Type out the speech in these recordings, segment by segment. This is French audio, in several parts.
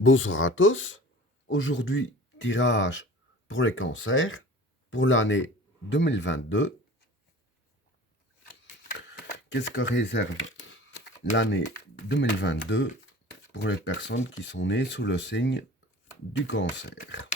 Bonsoir à tous. Aujourd'hui, tirage pour les cancers pour l'année 2022. Qu'est-ce que réserve l'année 2022 pour les personnes qui sont nées sous le signe du cancer?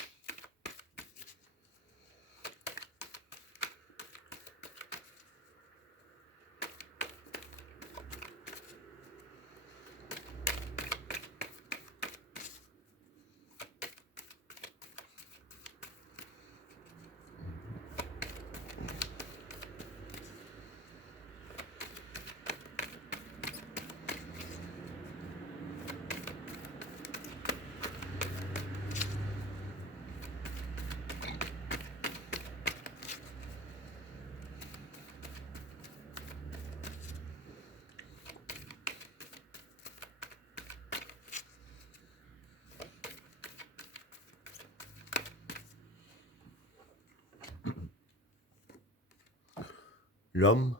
L'homme,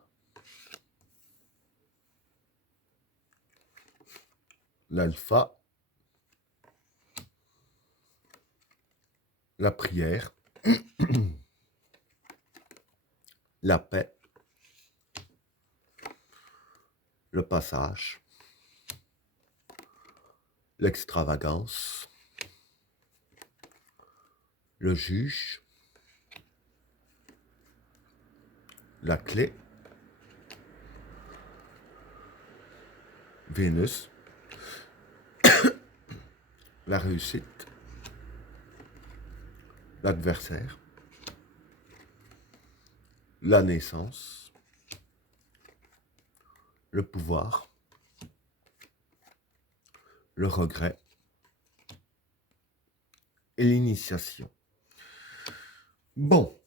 l'alpha, la prière, la paix, le passage, l'extravagance, le juge, la clé, Vénus, la réussite, l'adversaire, la naissance, le pouvoir, le regret et l'initiation. Bon,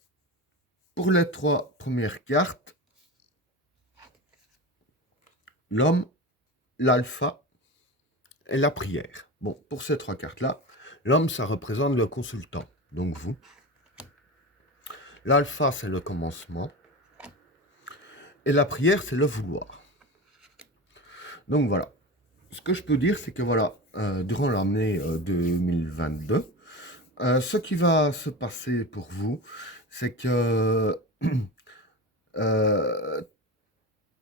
pour les trois premières cartes, l'homme, l'alpha et la prière. Bon, pour ces trois cartes-là, l'homme, ça représente le consultant, donc vous. L'alpha, c'est le commencement. Et la prière, c'est le vouloir. Donc voilà. Ce que je peux dire, c'est que voilà, durant l'année 2022, ce qui va se passer pour vous, c'est que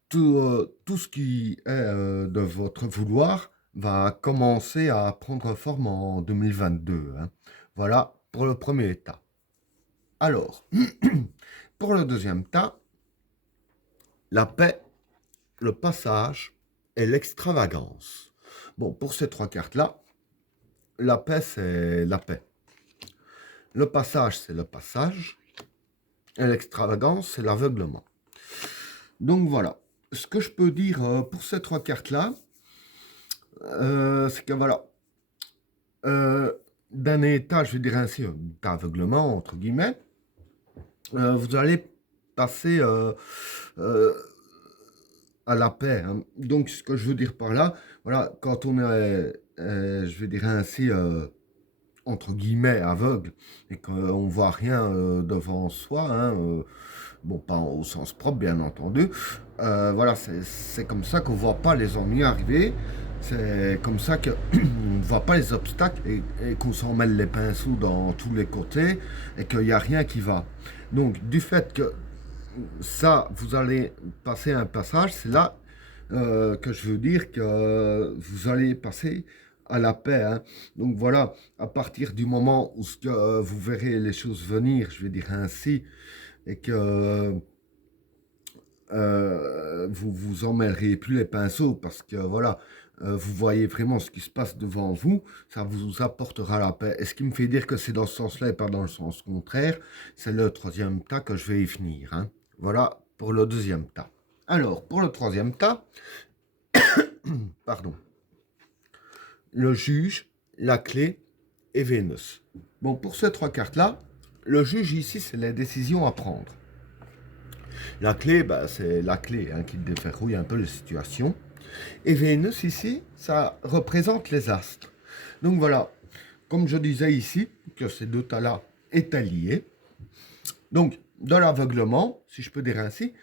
tout ce qui est de votre vouloir va commencer à prendre forme en 2022. Hein. Voilà pour le premier état. Alors, pour le deuxième tas, la paix, le passage et l'extravagance. Bon, pour ces trois cartes-là, la paix, c'est la paix. Le passage, c'est le passage. Et l'extravagance, c'est l'aveuglement. Donc voilà. Ce que je peux dire pour ces trois cartes-là, c'est que voilà, d'un état, je vais dire ainsi, d'aveuglement, entre guillemets, vous allez passer à la paix. Hein. Donc, ce que je veux dire par là, voilà, quand on est, je vais dire ainsi, entre guillemets, aveugle, et qu'on voit rien devant soi, hein, bon, pas au sens propre, bien entendu, voilà, c'est comme ça qu'on ne voit pas les ennuis arriver, c'est comme ça qu'on ne voit pas les obstacles et qu'on s'en mêle les pinceaux dans tous les côtés et qu'il n'y a rien qui va. Donc, du fait que ça, vous allez passer un passage, c'est là que je veux dire que vous allez passer à la paix. Hein. Donc voilà, à partir du moment où vous verrez les choses venir, je vais dire ainsi, et que vous vous emmêlerez plus les pinceaux parce que voilà, vous voyez vraiment ce qui se passe devant vous, ça vous apportera la paix. Et ce qui me fait dire que c'est dans ce sens-là et pas dans le sens contraire, c'est le troisième tas que je vais y venir. Hein. Voilà pour le deuxième tas. Alors, pour le troisième tas, pardon, le juge, la clé et Vénus. Bon, pour ces trois cartes-là, le juge ici, c'est les décisions à prendre. La clé, bah, c'est la clé hein, qui déverrouille un peu la situation. Et Vénus ici, ça représente les astres. Donc voilà, comme je disais ici, que ces deux tas-là étaient liés. Donc, dans l'aveuglement, si je peux dire ainsi,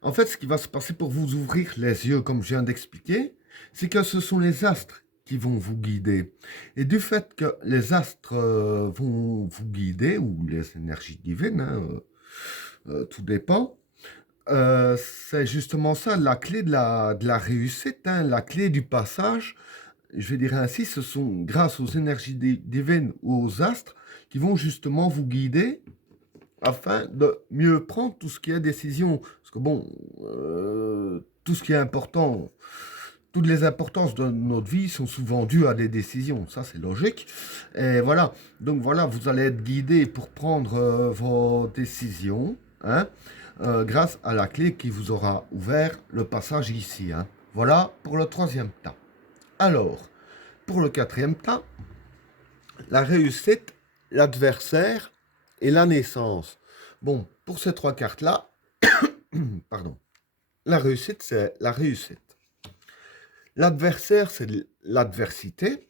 en fait, ce qui va se passer pour vous ouvrir les yeux, comme je viens d'expliquer, c'est que ce sont les astres qui vont vous guider. Et du fait que les astres vont vous guider, ou les énergies divines, hein, tout dépend, c'est justement ça, la clé de la réussite, hein, la clé du passage. Je vais dire ainsi, ce sont grâce aux énergies divines ou aux astres qui vont justement vous guider afin de mieux prendre tout ce qui est décision. Parce que bon, tout ce qui est important, toutes les importances de notre vie sont souvent dues à des décisions. Ça, c'est logique. Et voilà. Donc voilà, vous allez être guidé pour prendre vos décisions, hein, grâce à la clé qui vous aura ouvert le passage ici, hein. Voilà pour le troisième tas. Alors, pour le quatrième tas, la réussite, l'adversaire et la naissance. Bon, pour ces trois cartes-là, pardon, la réussite, c'est la réussite. L'adversaire, c'est l'adversité.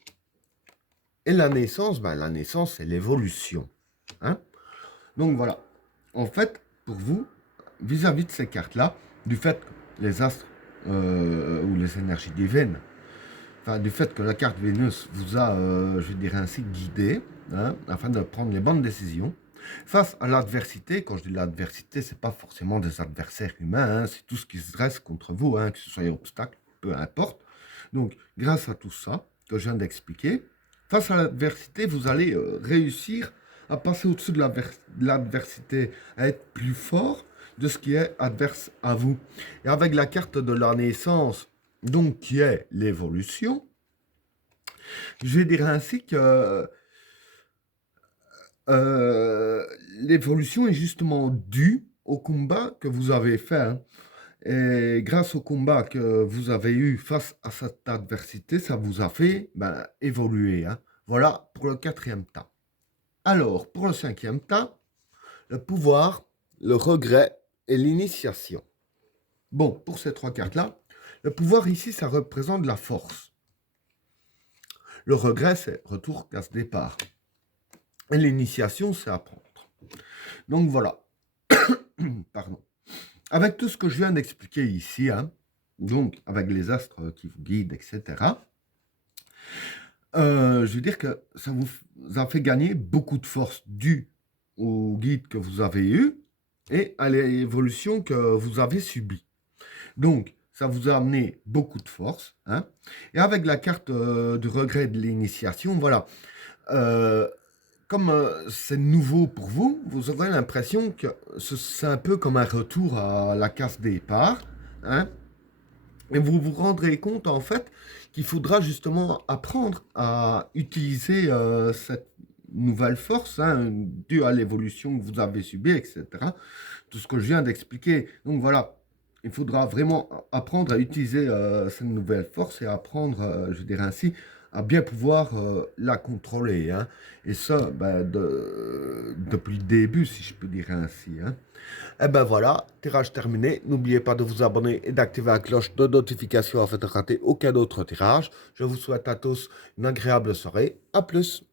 Et la naissance, c'est l'évolution, hein. Donc voilà. En fait, pour vous, vis-à-vis de ces cartes-là, du fait que les astres ou les énergies divines, enfin, du fait que la carte Vénus vous a, je dirais ainsi, guidé, hein, afin de prendre les bonnes décisions, face à l'adversité. Quand je dis l'adversité, c'est pas forcément des adversaires humains, hein, c'est tout ce qui se dresse contre vous, hein, que ce soit des obstacles, peu importe. Donc, grâce à tout ça que je viens d'expliquer, face à l'adversité, vous allez réussir à passer au-dessus de l'adversité, à être plus fort de ce qui est adverse à vous. Et avec la carte de la naissance, donc qui est l'évolution, je vais dire ainsi que l'évolution est justement due au combat que vous avez fait, hein. Et grâce au combat que vous avez eu face à cette adversité, ça vous a fait évoluer, hein. Voilà pour le quatrième tas. Alors, pour le cinquième tas, le pouvoir, le regret et l'initiation. Bon, pour ces trois cartes-là, le pouvoir ici, ça représente la force. Le regret, c'est retour casse départ. Et l'initiation, c'est apprendre. Donc voilà. Pardon. Avec tout ce que je viens d'expliquer ici, hein, donc avec les astres qui vous guident, etc., je veux dire que ça vous a fait gagner beaucoup de force due au guide que vous avez eu et à l'évolution que vous avez subie. Donc, ça vous a amené beaucoup de force, hein. Et avec la carte du regret de l'initiation, voilà. Comme c'est nouveau pour vous, vous aurez l'impression que c'est un peu comme un retour à la case départ, hein. Et vous vous rendrez compte, en fait, qu'il faudra justement apprendre à utiliser cette nouvelle force, hein, due à l'évolution que vous avez subie, etc. Tout ce que je viens d'expliquer. Donc voilà, il faudra vraiment apprendre à utiliser cette nouvelle force et apprendre, je dirais ainsi, à bien pouvoir la contrôler, hein. Et ça, depuis le début, si je peux dire ainsi, hein. Et ben voilà, tirage terminé. N'oubliez pas de vous abonner et d'activer la cloche de notification afin de rater aucun autre tirage. Je vous souhaite à tous une agréable soirée. À plus.